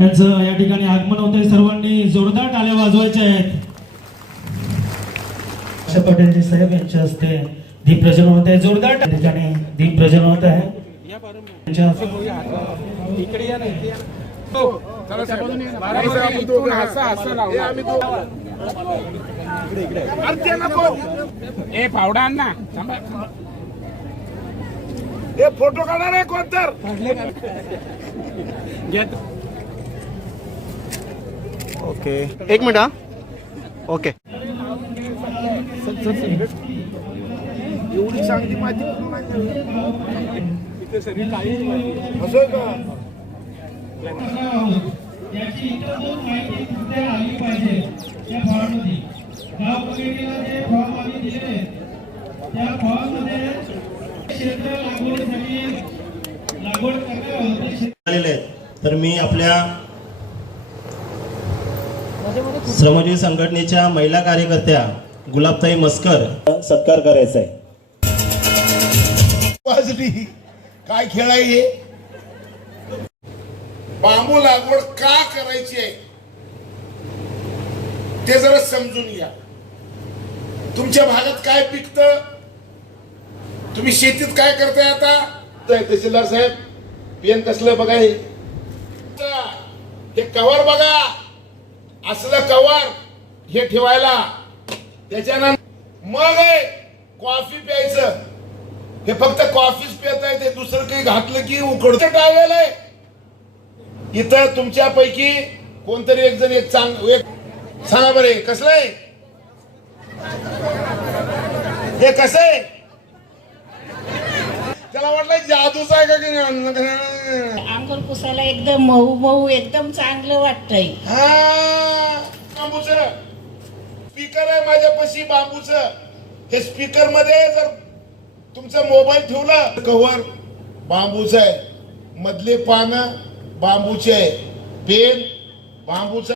यांचं या ठिकाणी आगमन होत आहे सर्वांनी जोरदार टाळ्या वाजवायच्या आहेत. अशा पटेलजी साहेब यांच्या हस्ते दीप प्रज्वलन होत आहे. जोरदार ठिकाणी दीप प्रज्वलन होत आहे. ए फावडा ना. हे फोटो काढणार आहे कोण तर घेत ओके. एक मिनिट हा. ओके. एवढी चांगली माहिती तर मी आपल्या श्रमजीवी संघटनेच्या महिला कार्यकर्त्या गुलाबताई मस्कर. सत्कार करायचा आहे. काय खेळ आहे हे? बांबू लागवड का करायची आहे? ते जरा समजून घ्या. तुमच्या भागात काय पिकत? तुम्ही शेतीत काय करताय आता? तहसीलदार साहेब पेन कसलं बघा हे? हे कवर बघा. असलं कवर हे ठेवायला त्याच्यानंतर मग कॉफी प्यायचं. हे फक्त कॉफीच पियत आहे ते दुसरं काही घातलं की उकडतं. टाळलेलं आहे इथं तुमच्यापैकी कोणतरी एक जण एक चांग एक सांगा बरे कसलं आहे? हे कसं आहे? त्याला वाटलं जादूच आहे का की नाही? अंघोळ पुसायला एकदम मऊ मऊ एकदम चांगलं वाटतंय. हा बांबूच. स्पीकर आहे माझ्यापाशी बांबूच. हे स्पीकरमध्ये जर तुमचा मोबाईल ठेवला कव्हर बांबूच आहे. मधले पानं बांबूचे आहे. पेन बांबूच